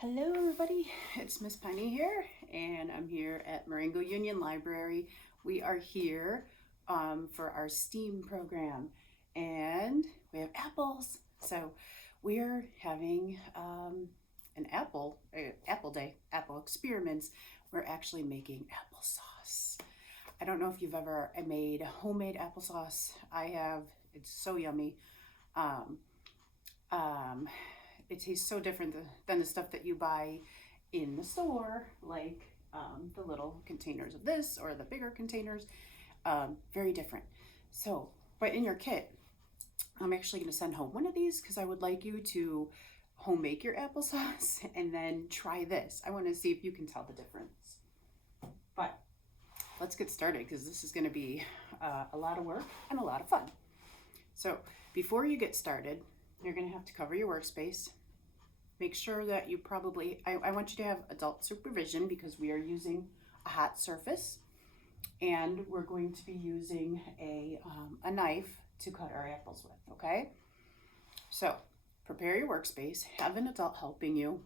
Hello everybody, it's Miss Penny here, and I'm here at Marengo-Union Library. We are here for our STEAM program, and we have apples. So we're having an apple day, apple experiments. We're actually making applesauce. I don't know if you've ever made homemade applesauce. I have. It's so yummy. Um, um, it tastes so different than the stuff that you buy in the store, like the little containers of this or the bigger containers. Very different. So, but in your kit, I'm actually going to send home one of these because I would like you to home make your applesauce and then try this. I want to see if you can tell the difference. But let's get started because this is going to be a lot of work and a lot of fun. So before you get started, you're going to have to cover your workspace. Make sure that you I want you to have adult supervision because we are using a hot surface, and we're going to be using a knife to cut our apples with, okay? So prepare your workspace, have an adult helping you,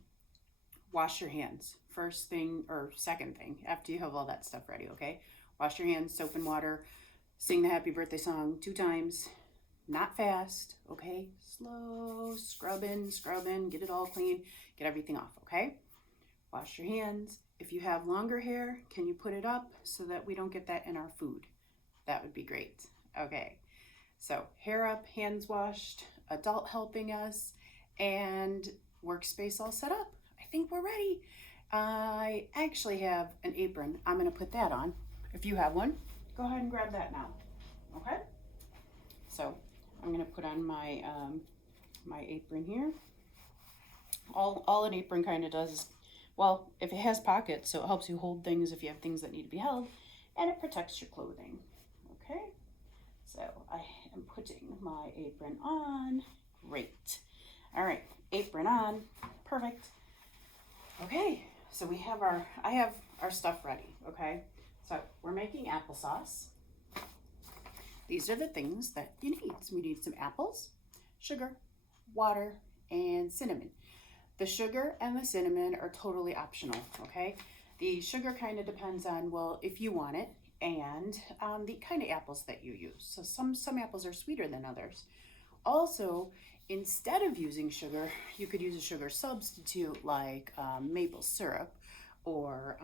wash your hands. First thing or second thing after you have all that stuff ready, okay? Wash your hands, soap and water, sing the happy birthday song 2 times. Not fast, okay? Slow, scrubbing, get it all clean, get everything off, okay? Wash your hands. If you have longer hair, can you put it up so that we don't get that in our food? That would be great. Okay, so hair up, hands washed, adult helping us, and workspace all set up. I think we're ready. I actually have an apron. I'm gonna put that on. If you have one, go ahead and grab that now, okay? So I'm gonna put on my my apron here. All an apron kind of does is, well, if it has pockets, so it helps you hold things if you have things that need to be held, and it protects your clothing. Okay, so I am putting my apron on. Great. All right, apron on. Perfect. Okay, so I have our stuff ready. Okay, so we're making applesauce. These are the things that you need. So we need some apples, sugar, water, and cinnamon. The sugar and the cinnamon are totally optional, okay? The sugar kind of depends on, well, if you want it, and the kind of apples that you use. So some apples are sweeter than others. Also, instead of using sugar, you could use a sugar substitute like maple syrup or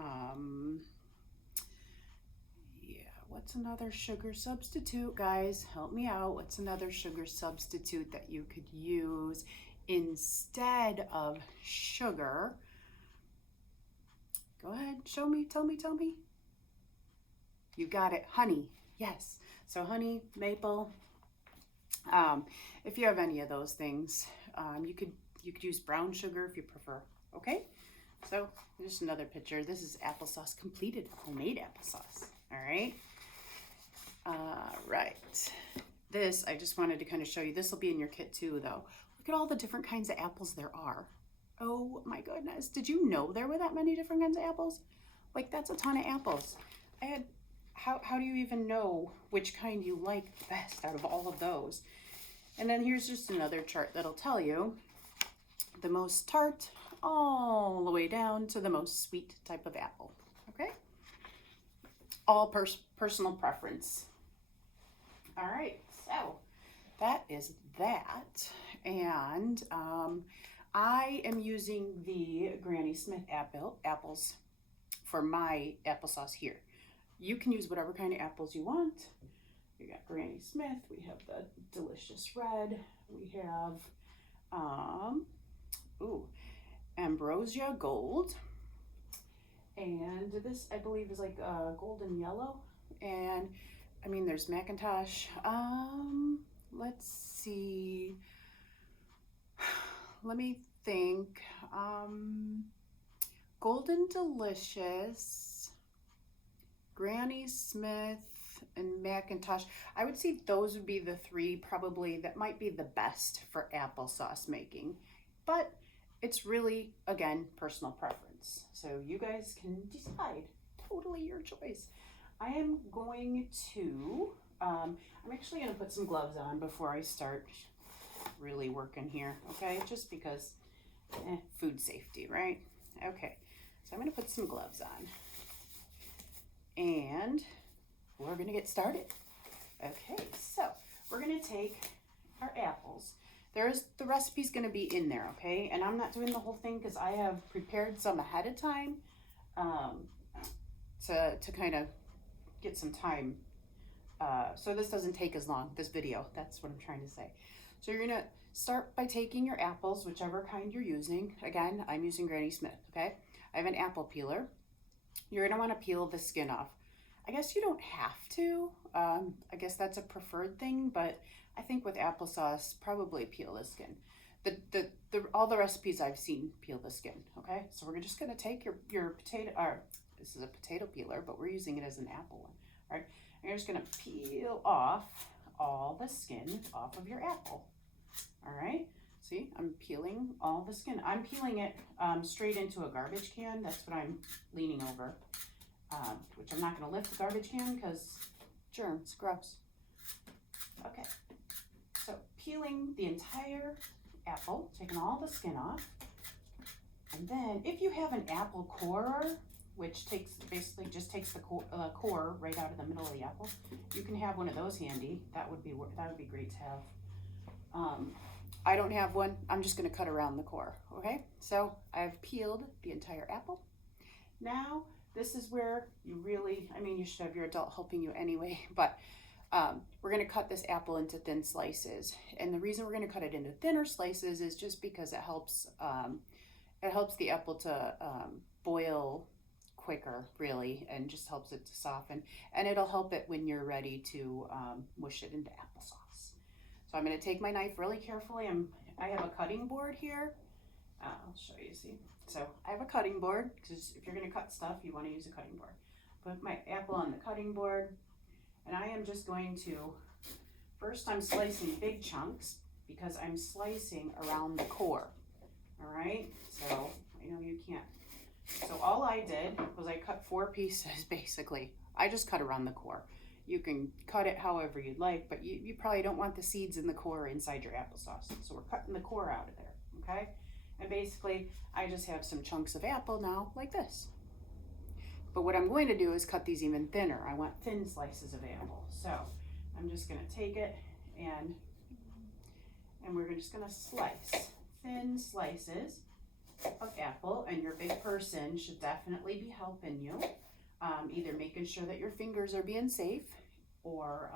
what's another sugar substitute, guys? Help me out. What's another sugar substitute that you could use instead of sugar? Go ahead, show me, tell me. You got it, honey. Yes. So honey, maple. If you have any of those things, you could use brown sugar if you prefer. Okay. So just another picture. This is applesauce completed, homemade applesauce. All right. Right. This, I just wanted to kind of show you. This will be in your kit too, though. Look at all the different kinds of apples there are. Oh my goodness. Did you know there were that many different kinds of apples? Like, that's a ton of apples. How do you even know which kind you like best out of all of those? And then here's just another chart that'll tell you the most tart all the way down to the most sweet type of apple. Okay? All personal preference. All right, so that is that. And I am using the Granny Smith apples for my applesauce here. You can use whatever kind of apples you want. We got Granny Smith, we have the delicious red, we have Ambrosia Gold, and this I believe is like golden yellow, and I mean there's Macintosh. Let's see, let me think. Golden Delicious, Granny Smith, and Macintosh. I would say those would be the 3 probably that might be the best for applesauce making, but it's really, again, personal preference. So you guys can decide, totally your choice. I am going to, I'm actually gonna put some gloves on before I start really working here, okay? Just because Food safety, right? Okay, so I'm gonna put some gloves on and we're gonna get started. Okay, so we're gonna take our apples. The recipe's gonna be in there, okay? And I'm not doing the whole thing because I have prepared some ahead of time to kind of get some time. So this doesn't take as long, this video, that's what I'm trying to say. So you're gonna start by taking your apples, whichever kind you're using. Again, I'm using Granny Smith, okay? I have an apple peeler. You're gonna wanna peel the skin off. I guess you don't have to. I guess that's a preferred thing, but I think with applesauce, probably peel the skin. All the recipes I've seen peel the skin, okay? So we're just gonna take your potato, this is a potato peeler, but we're using it as an apple one, all right? And you're just gonna peel off all the skin off of your apple, all right? See, I'm peeling all the skin. I'm peeling it straight into a garbage can. That's what I'm leaning over, which I'm not gonna lift the garbage can because germs, gross. Okay, so peeling the entire apple, taking all the skin off. And then if you have an apple corer, which basically just takes the core right out of the middle of the apple, you can have one of those handy. That would be great to have. I don't have one. I'm just gonna cut around the core, okay? So I've peeled the entire apple. Now, this is where you really, you should have your adult helping you anyway, but we're gonna cut this apple into thin slices. And the reason we're gonna cut it into thinner slices is just because it helps the apple to boil quicker, really, and just helps it to soften. And it'll help it when you're ready to mush it into applesauce. So I'm gonna take my knife really carefully. I have a cutting board here. I'll show you, see? So I have a cutting board, because if you're gonna cut stuff, you wanna use a cutting board. Put my apple on the cutting board, and I am just going to, first I'm slicing big chunks, because I'm slicing around the core, all right? So, I know you can't. So all I did was I cut 4 pieces, basically. I just cut around the core. You can cut it however you'd like, but you probably don't want the seeds in the core inside your applesauce. So we're cutting the core out of there, okay? And basically, I just have some chunks of apple now, like this. But what I'm going to do is cut these even thinner. I want thin slices of apple. So I'm just gonna take it and we're just gonna slice thin slices of apple, and your big person should definitely be helping you, either making sure that your fingers are being safe or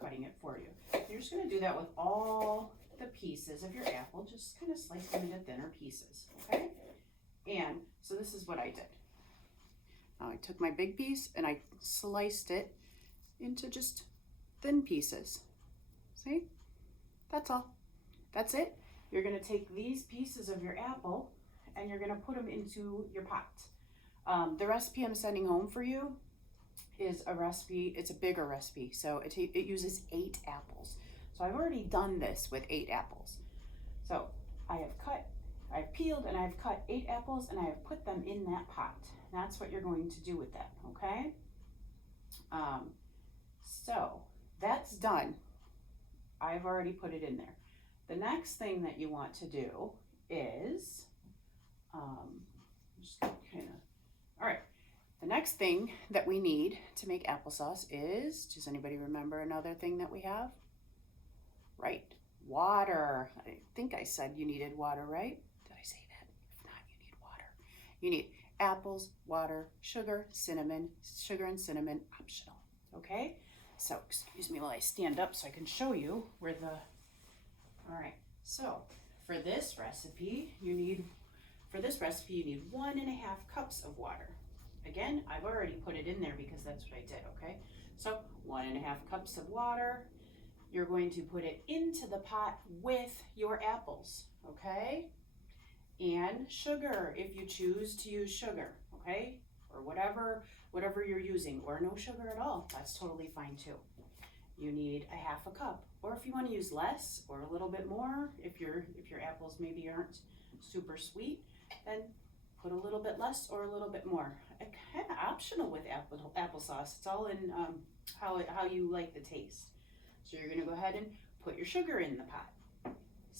cutting it for you. You're just going to do that with all the pieces of your apple. Just kind of slice them into thinner pieces, okay? And so this is what I did. I took my big piece and I sliced it into just thin pieces. See? That's all. That's it. You're gonna take these pieces of your apple and you're gonna put them into your pot. The recipe I'm sending home for you is a recipe, it's a bigger recipe, so it uses 8 apples. So I've already done this with 8 apples. So I've peeled and I've cut 8 apples and I have put them in that pot. That's what you're going to do with that, okay? So that's done. I've already put it in there. The next thing that you want to do is, just kind of, all right. The next thing that we need to make applesauce is, does anybody remember another thing that we have? Right, water. I think I said you needed water, right? Did I say that? If not, you need water. You need apples, water, sugar, cinnamon. Sugar and cinnamon, optional, okay? So, excuse me while I stand up so I can show you where the, all right. So, for this recipe, you need 1.5 cups of water. Again, I've already put it in there because that's what I did, okay? So 1.5 cups of water. You're going to put it into the pot with your apples, okay? And sugar, if you choose to use sugar, okay? Or whatever you're using, or no sugar at all, that's totally fine too. You need 1/2 cup, or if you want to use less or a little bit more, if your apples maybe aren't super sweet, then put a little bit less or a little bit more. Kind of optional with applesauce. It's all in how you like the taste. So you're gonna go ahead and put your sugar in the pot.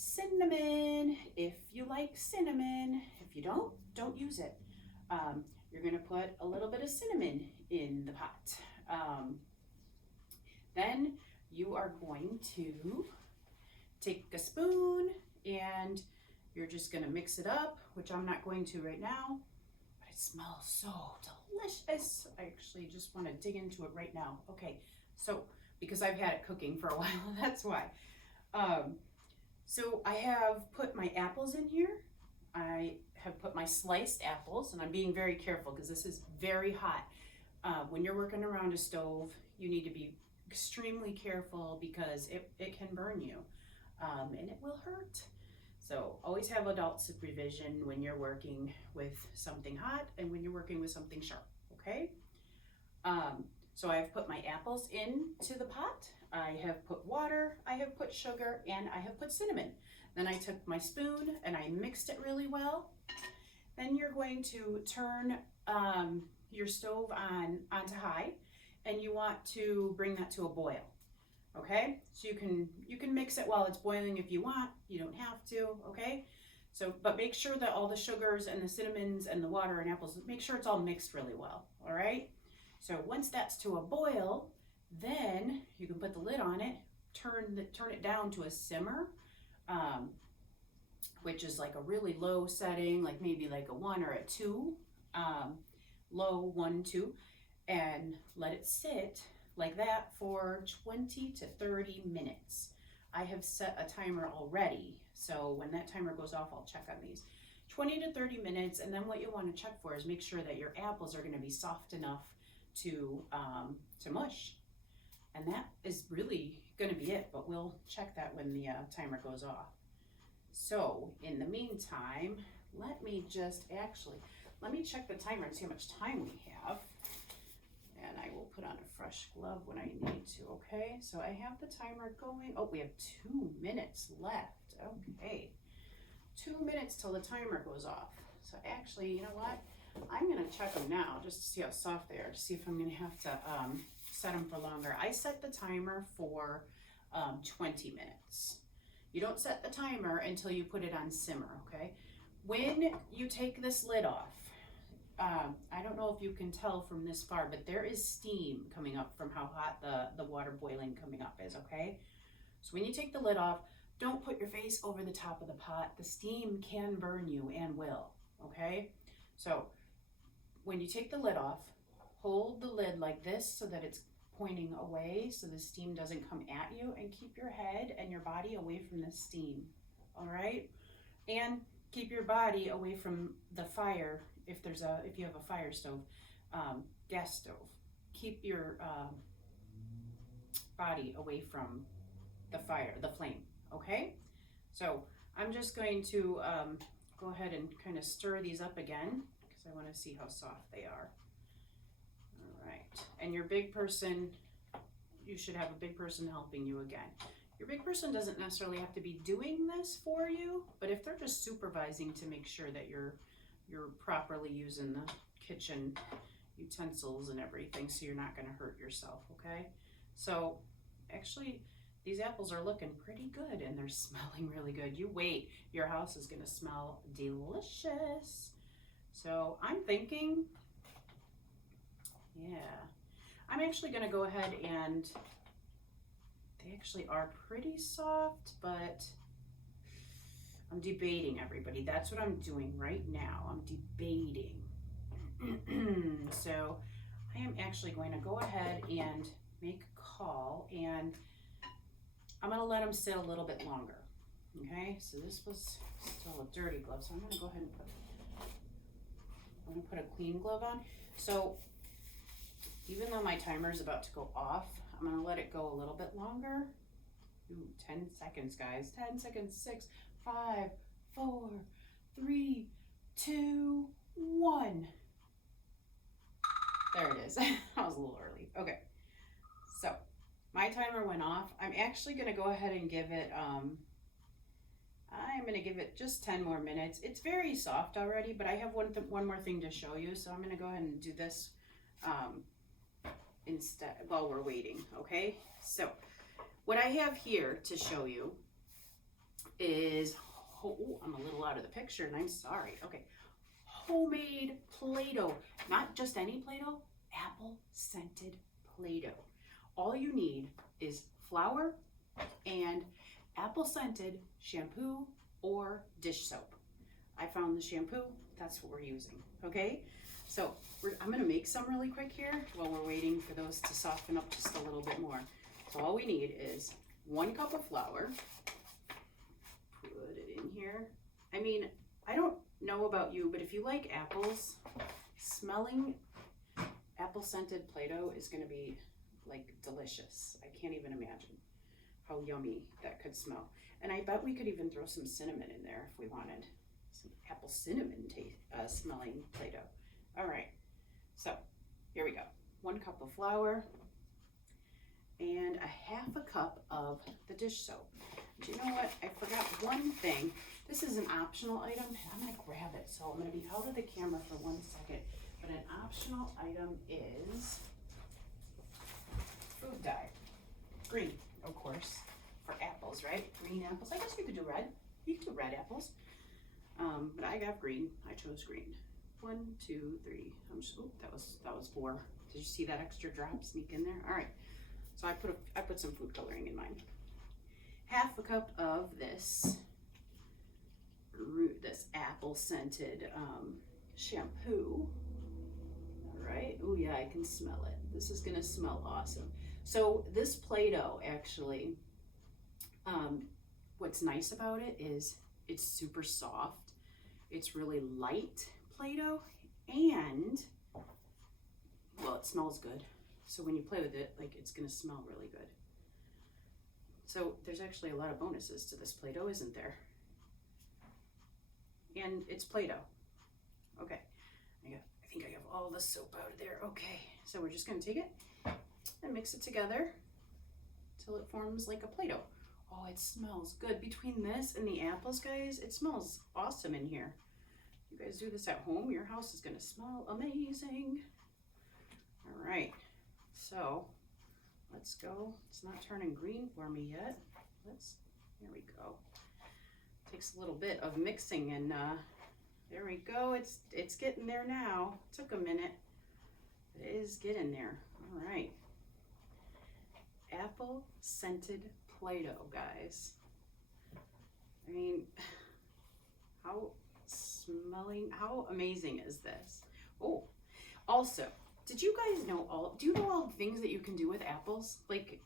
cinnamon, if you like cinnamon. If you don't use it. You're gonna put a little bit of cinnamon in the pot. Then you are going to take a spoon and you're just gonna mix it up, which I'm not going to right now, but it smells so delicious. I actually just wanna dig into it right now. Okay, so, because I've had it cooking for a while, that's why. So I have put my apples in here. I have put my sliced apples, and I'm being very careful because this is very hot. When you're working around a stove, you need to be extremely careful because it can burn you, and it will hurt. So always have adult supervision when you're working with something hot and when you're working with something sharp, okay? So I've put my apples into the pot. I have put water, I have put sugar, and I have put cinnamon. Then I took my spoon and I mixed it really well. Then you're going to turn your stove onto high, and you want to bring that to a boil. Okay, so you can mix it while it's boiling if you want. You don't have to. Okay, so but make sure that all the sugars and the cinnamons and the water and apples, make sure it's all mixed really well. All right. So once that's to a boil, then you can put the lid on it. Turn it down to a simmer, which is like a really low setting, like maybe like a 1 or a 2, low 1, 2, and let it sit like that for 20 to 30 minutes. I have set a timer already, so when that timer goes off, I'll check on these. 20 to 30 minutes, and then what you want to check for is make sure that your apples are going to be soft enough to mush. And that is really going to be it, but we'll check that when the timer goes off. So in the meantime, let me check the timer and see how much time we have. And I will put on a fresh glove when I need to, okay? So I have the timer going. Oh, we have 2 minutes left. Okay. 2 minutes till the timer goes off. So actually, you know what? I'm gonna check them now just to see how soft they are, to see if I'm gonna have to set them for longer. I set the timer for 20 minutes. You don't set the timer until you put it on simmer, okay? When you take this lid off, I don't know if you can tell from this far, but there is steam coming up from how hot the water boiling coming up is, okay? So when you take the lid off, don't put your face over the top of the pot. The steam can burn you and will, okay? So when you take the lid off, hold the lid like this so that it's pointing away so the steam doesn't come at you, and keep your head and your body away from the steam, all right? And keep your body away from the fire if you have a fire stove, gas stove. Keep your body away from the fire, the flame, okay? So I'm just going to go ahead and kind of stir these up again because I want to see how soft they are. All right, and your big person, you should have a big person helping you again. Your big person doesn't necessarily have to be doing this for you, but if they're just supervising to make sure that you're properly using the kitchen utensils and everything so you're not going to hurt yourself, okay? So actually these apples are looking pretty good and they're smelling really good. You wait, your house is going to smell delicious. So I'm thinking, yeah, I'm actually going to go ahead and they actually are pretty soft, but I'm debating, everybody. That's what I'm doing right now. I'm debating. So I am actually going to go ahead and make a call, and I'm going to let them sit a little bit longer. Okay, so this was still a dirty glove, so I'm going to go ahead and put a clean glove on. So even though my timer is about to go off, I'm going to let it go a little bit longer. Ooh, 10 seconds, guys. 10 seconds. 6, 5, 4, 3, 2, 1. There it is. That was a little early. Okay. So my timer went off. I'm actually going to go ahead and give it, I'm going to give it just 10 more minutes. It's very soft already, but I have one more thing to show you. So I'm going to go ahead and do this instead while we're waiting. Okay. So what I have here to show you is, oh, I'm a little out of the picture and I'm sorry. Okay, homemade Play-Doh. Not just any Play-Doh, apple scented Play-Doh. All you need is flour and apple scented shampoo or dish soap. I found the shampoo, that's what we're using, okay? So I'm gonna make some really quick here while we're waiting for those to soften up just a little bit more. So all we need is 1 cup of flour. Put it in here. I mean, I don't know about you, but if you like apples, smelling apple scented Play-Doh is gonna be like delicious. I can't even imagine how yummy that could smell. And I bet we could even throw some cinnamon in there if we wanted. Some apple cinnamon smelling Play-Doh. All right, so here we go. 1 cup of flour and a 1/2 cup of the dish soap. But you know what? I forgot one thing. This is an optional item. I'm gonna grab it, so I'm gonna be out of the camera for 1 second. But an optional item is food dye. Green, of course, for apples, right? Green apples. I guess you could do red. You could do red apples. But I got green. I chose green. 1, 2, 3. I'm just, oh, that was 4. Did you see that extra drop sneak in there? All right. So I put some food coloring in mine. 1/2 cup of this apple scented shampoo. All right. Oh yeah, I can smell it. This is gonna smell awesome. So this Play-Doh actually, what's nice about it is it's super soft. It's really light Play-Doh, and well, it smells good. So when you play with it, like, it's gonna smell really good. So there's actually a lot of bonuses to this Play-Doh, isn't there? And it's Play-Doh. Okay, I think I have all the soap out of there. Okay, so we're just gonna take it and mix it together till it forms like a Play-Doh. Oh, it smells good. Between this and the apples, guys, it smells awesome in here. You guys do this at home, your house is gonna smell amazing. All right, so let's go. It's not turning green for me yet. Here we go. Takes a little bit of mixing, and there we go. It's getting there now. It took a minute. It is getting there. All right. Apple scented Play-Doh, guys. I mean, how amazing is this? Oh, also, did you guys know do you know all the things that you can do with apples? Like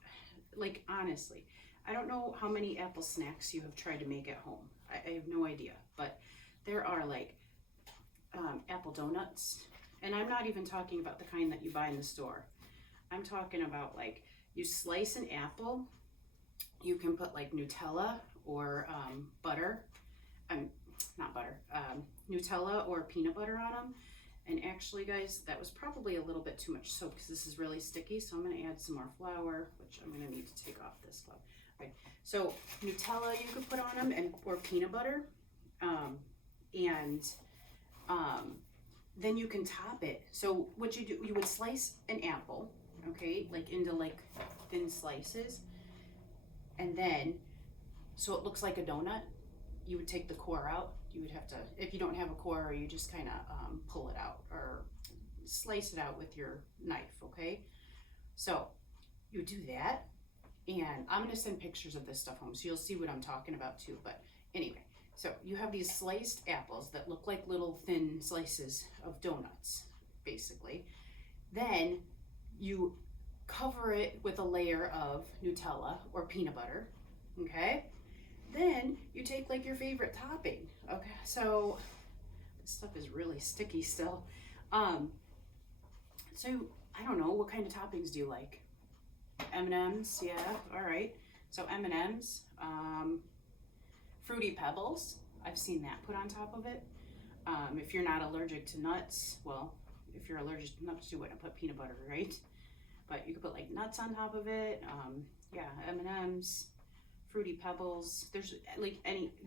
honestly, I don't know how many apple snacks you have tried to make at home. I have no idea, but there are like apple donuts, and I'm not even talking about the kind that you buy in the store. I'm talking about, like, you slice an apple, you can put like Nutella or butter, not butter, Nutella or peanut butter on them. And actually, guys, that was probably a little bit too much soap because this is really sticky. So I'm going to add some more flour, which I'm going to need to take off this flour. Okay. So Nutella you could put on them, or peanut butter, then you can top it. So what you do, you would slice an apple, okay, like into like thin slices, and then so it looks like a donut. You would take the core out. You would have to, if you don't have a core, you just kind of pull it out or slice it out with your knife, okay? So you do that, and I'm gonna send pictures of this stuff home so you'll see what I'm talking about too. But anyway, so you have these sliced apples that look like little thin slices of donuts, basically. Then you cover it with a layer of Nutella or peanut butter, okay? Then you take like your favorite topping. Okay, so this stuff is really sticky still. So I don't know, what kind of toppings do you like? M&Ms, yeah, all right. So M&Ms, Fruity Pebbles, I've seen that put on top of it. If you're not allergic to nuts, well, if you're allergic to nuts, you wouldn't put peanut butter, right? But you could put like nuts on top of it. Yeah, M&Ms, Fruity Pebbles, there's like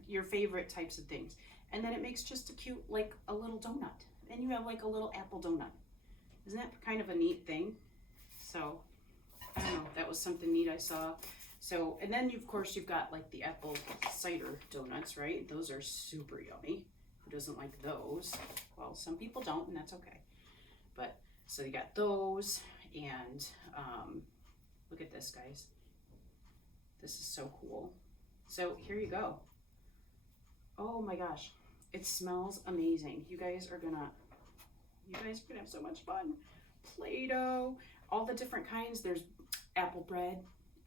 your favorite types of things. And then it makes just a cute, like a little donut. And you have like a little apple donut. Isn't that kind of a neat thing? So, I don't know, that was something neat I saw. So, and then of course you've got like the apple cider donuts, right? Those are super yummy. Who doesn't like those? Well, some people don't, and that's okay. But, so you got those, and look at this, guys. This is so cool. So here you go. Oh my gosh, it smells amazing. You guys are gonna have so much fun. Play-doh, all the different kinds. There's apple bread,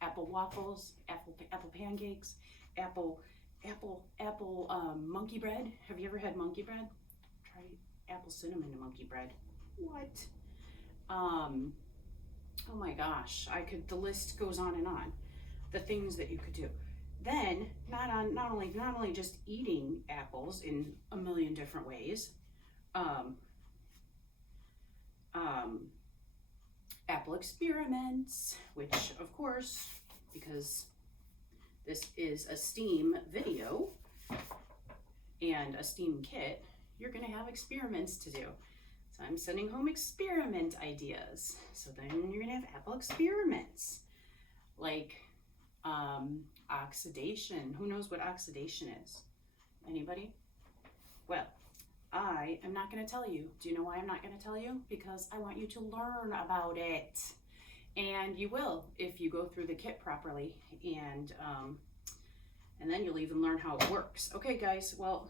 apple waffles, apple pancakes, apple monkey bread. Have you ever had monkey bread? Try apple cinnamon monkey bread. What? Oh my gosh, the list goes on and on. The things that you could do. Then, not only just eating apples in a million different ways, apple experiments, which of course, because this is a STEAM video and a STEAM kit, you're gonna have experiments to do. So I'm sending home experiment ideas. So then you're gonna have apple experiments, like oxidation. Who knows what oxidation is? Anybody? Well, I am not going to tell you. Do you know why I'm not going to tell you? Because I want you to learn about it. And you will if you go through the kit properly, and then you'll even learn how it works. Okay, guys, well,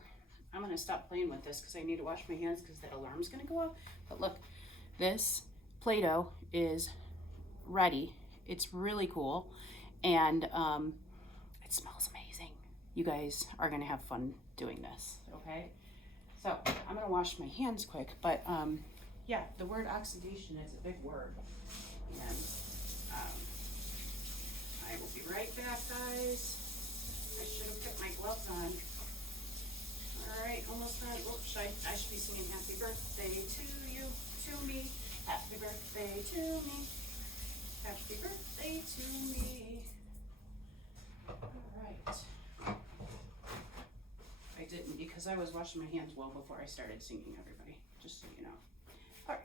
I'm going to stop playing with this because I need to wash my hands because that alarm's going to go off. But look, this Play-Doh is ready. It's really cool, and it smells amazing. You guys are going to have fun doing this, okay? So I'm going to wash my hands quick, but yeah, the word oxidation is a big word. And I will be right back, guys. I should have put my gloves on. All right, almost done. Oops, I should be singing happy birthday to you, to me. Happy birthday to me. Happy birthday to me. All right. I didn't because I was washing my hands well before I started singing, everybody, just so you know. All right,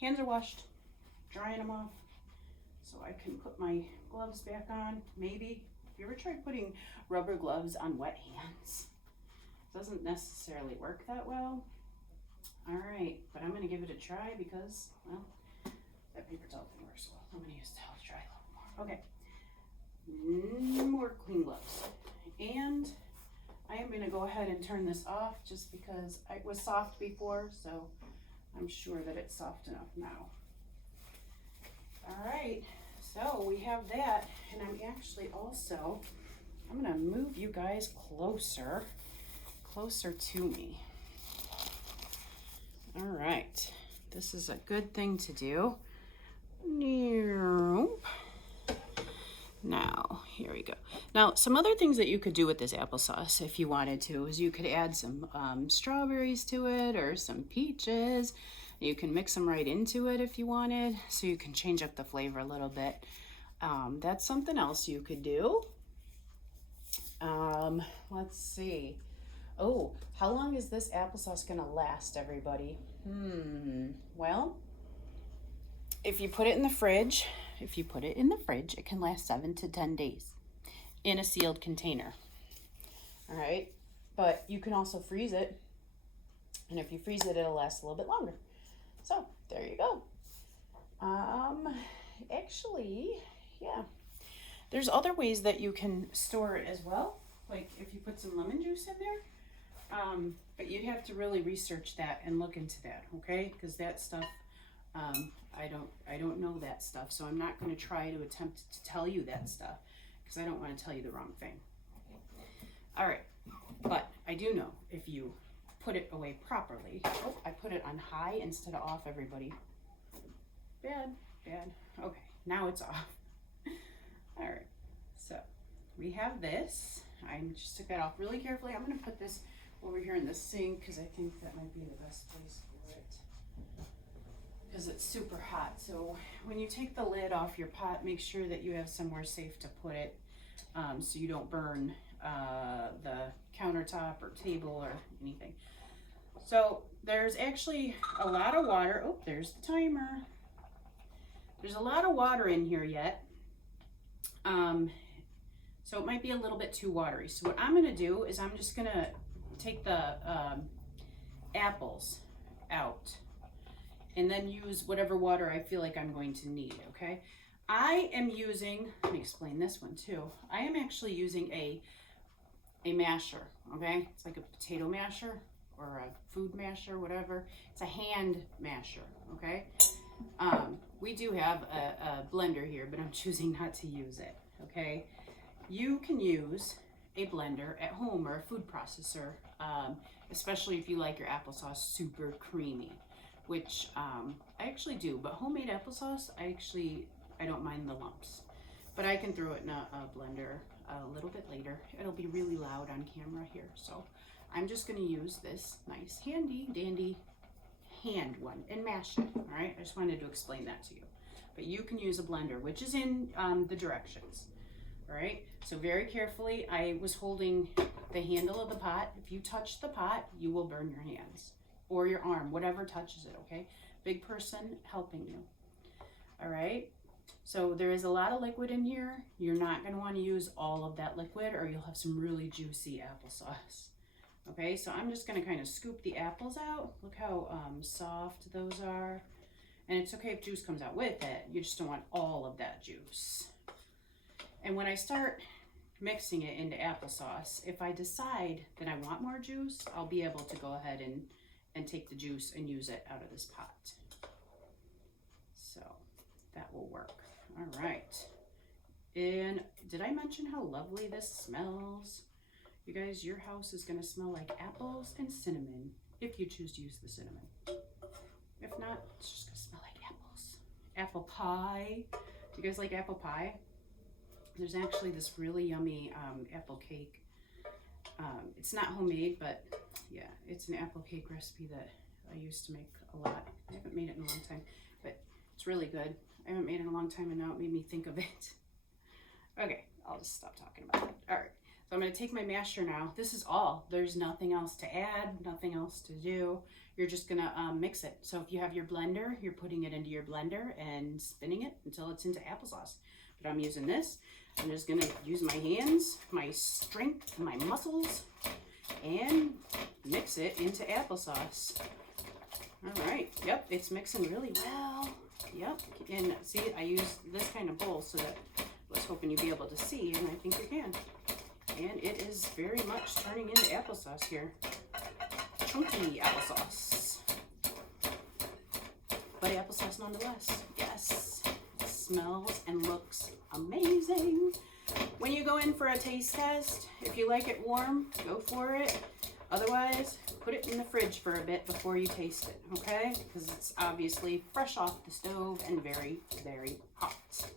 hands are washed, drying them off, so I can put my gloves back on. Maybe, have you ever tried putting rubber gloves on wet hands? Doesn't necessarily work that well. All right, but I'm gonna give it a try because, well, that paper towel thing works well. I'm gonna use towel to dry a little more. Okay, more clean gloves. And I am gonna go ahead and turn this off just because it was soft before, so I'm sure that it's soft enough now. All right, so we have that, and I'm actually also, I'm gonna move you guys closer to me. All right, this is a good thing to do. Now, here we go. Now, some other things that you could do with this applesauce, if you wanted to, is you could add some strawberries to it or some peaches. You can mix them right into it if you wanted, so you can change up the flavor a little bit. That's something else you could do. Let's see. Oh, how long is this applesauce gonna last, everybody? Well, if you put it in the fridge, it can last 7 to 10 days in a sealed container. All right, but you can also freeze it, and if you freeze it, it'll last a little bit longer. So there you go. Actually, yeah, there's other ways that you can store it as well. Like if you put some lemon juice in there, but you'd have to really research that and look into that, okay? Because that stuff, I don't know that stuff, so I'm not going to try to attempt to tell you that stuff because I don't want to tell you the wrong thing. All right, but I do know if you put it away properly. Oh, I put it on high instead of off, everybody. Bad. Okay, now it's off. All right, so we have this. I just took that off really carefully. I'm going to put this over here in the sink because I think that might be the best place for it because it's super hot. So when you take the lid off your pot, make sure that you have somewhere safe to put it so you don't burn the countertop or table or anything. So there's actually a lot of water. Oh, there's the timer. There's a lot of water in here yet. So it might be a little bit too watery. So what I'm gonna do is I'm just gonna take the apples out and then use whatever water I feel like I'm going to need, okay? I am using, let me explain this one too. I am actually using a masher, okay? It's like a potato masher or a food masher, whatever. It's a hand masher, okay? We do have a blender here, but I'm choosing not to use it, okay? You can use a blender at home or a food processor, especially if you like your applesauce super creamy, which I actually do, but homemade applesauce, I don't mind the lumps. But I can throw it in a blender a little bit later. It'll be really loud on camera here, so I'm just gonna use this nice handy dandy hand one and mash it, all right? I just wanted to explain that to you. But you can use a blender, which is in the directions, all right? So very carefully, I was holding the handle of the pot. If you touch the pot, you will burn your hands or your arm, whatever touches it, okay? Big person helping you, all right? So there is a lot of liquid in here. You're not gonna wanna use all of that liquid or you'll have some really juicy applesauce. Okay, so I'm just gonna kind of scoop the apples out. Look how soft those are. And it's okay if juice comes out with it. You just don't want all of that juice. And when I start mixing it into applesauce, if I decide that I want more juice, I'll be able to go ahead and take the juice and use it out of this pot. So that will work. All right. And did I mention how lovely this smells? You guys, your house is gonna smell like apples and cinnamon if you choose to use the cinnamon. If not, it's just gonna smell like apples. Apple pie. Do you guys like apple pie? There's actually this really yummy apple cake. It's not homemade, but yeah, it's an apple cake recipe that I used to make a lot. I haven't made it in a long time, but it's really good. I haven't made it in a long time and now it made me think of it. Okay, I'll just stop talking about it. All right. So I'm going to take my masher now. This is all. There's nothing else to add, nothing else to do. You're just going to mix it. So if you have your blender, you're putting it into your blender and spinning it until it's into applesauce. But I'm using this. I'm just going to use my hands, my strength, my muscles, and mix it into applesauce. All right. Yep, it's mixing really well. Yep. And see, I use this kind of bowl so that I was hoping you'd be able to see, and I think you can. And it is very much turning into applesauce here. Chunky applesauce. But applesauce nonetheless. Yes. It smells and looks amazing. When you go in for a taste test, if you like it warm, go for it. Otherwise, put it in the fridge for a bit before you taste it, okay? Because it's obviously fresh off the stove and very, very hot.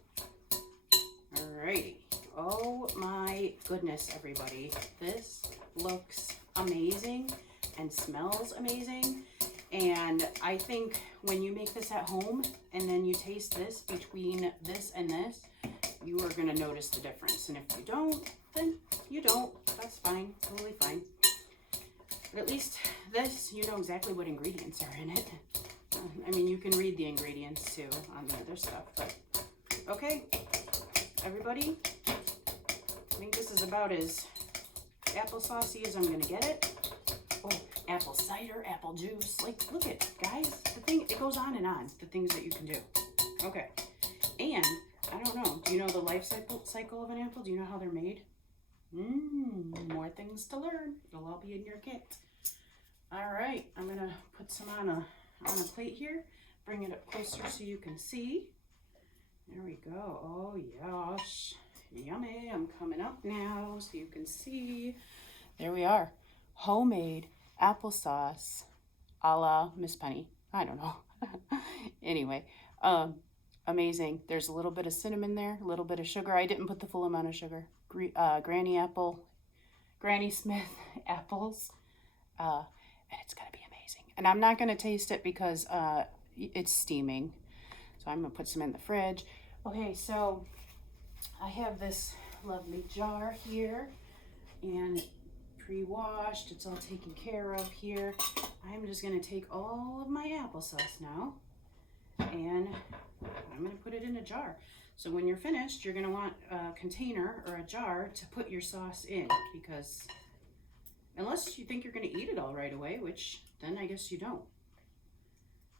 Alrighty. Oh my goodness, everybody. This looks amazing and smells amazing. And I think when you make this at home and then you taste this between this and this, you are going to notice the difference. And if you don't, then you don't. That's fine. Totally fine. But at least this, you know exactly what ingredients are in it. I mean, you can read the ingredients too on the other stuff. But okay, everybody. I think this is about as applesaucey as I'm gonna get it. Oh, apple cider, apple juice. Like, look at, guys, the thing, it goes on, the things that you can do. Okay, and I don't know, do you know the life cycle of an apple? Do you know how they're made? More things to learn. It'll all be in your kit. All right, I'm gonna put some on a plate here. Bring it up closer so you can see. There we go. Oh, gosh. Yummy. I'm coming up now so you can see. There we are. Homemade applesauce a la Miss Penny. I don't know. Anyway, amazing. There's a little bit of cinnamon there, a little bit of sugar. I didn't put the full amount of sugar. Granny Smith apples. And it's going to be amazing. And I'm not going to taste it because it's steaming. So I'm going to put some in the fridge. Okay, so I have this lovely jar here and pre-washed. It's all taken care of here. I'm just going to take all of my applesauce now and I'm going to put it in a jar. So when you're finished, you're going to want a container or a jar to put your sauce in, because unless you think you're going to eat it all right away, which then I guess you don't.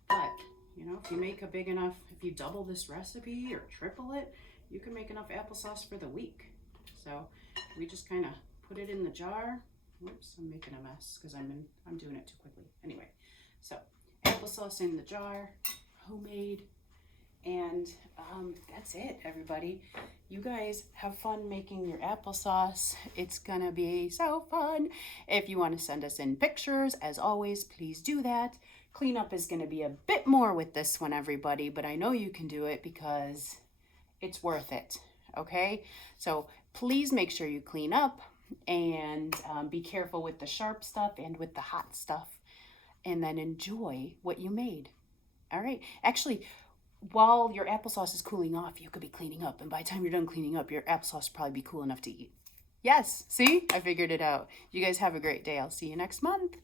But, you know, if you make a big enough, if you double this recipe or triple it, you can make enough applesauce for the week. So we just kind of put it in the jar. Whoops, I'm making a mess because I'm doing it too quickly. Anyway, so applesauce in the jar, homemade, and that's it, everybody. You guys have fun making your applesauce. It's gonna be so fun. If you want to send us in pictures, as always, please do that. Cleanup is gonna be a bit more with this one, everybody, but I know you can do it because it's worth it, okay? So please make sure you clean up and be careful with the sharp stuff and with the hot stuff, and then enjoy what you made. All right, actually, while your applesauce is cooling off, you could be cleaning up, and by the time you're done cleaning up, your applesauce will probably be cool enough to eat. Yes, see, I figured it out. You guys have a great day. I'll see you next month.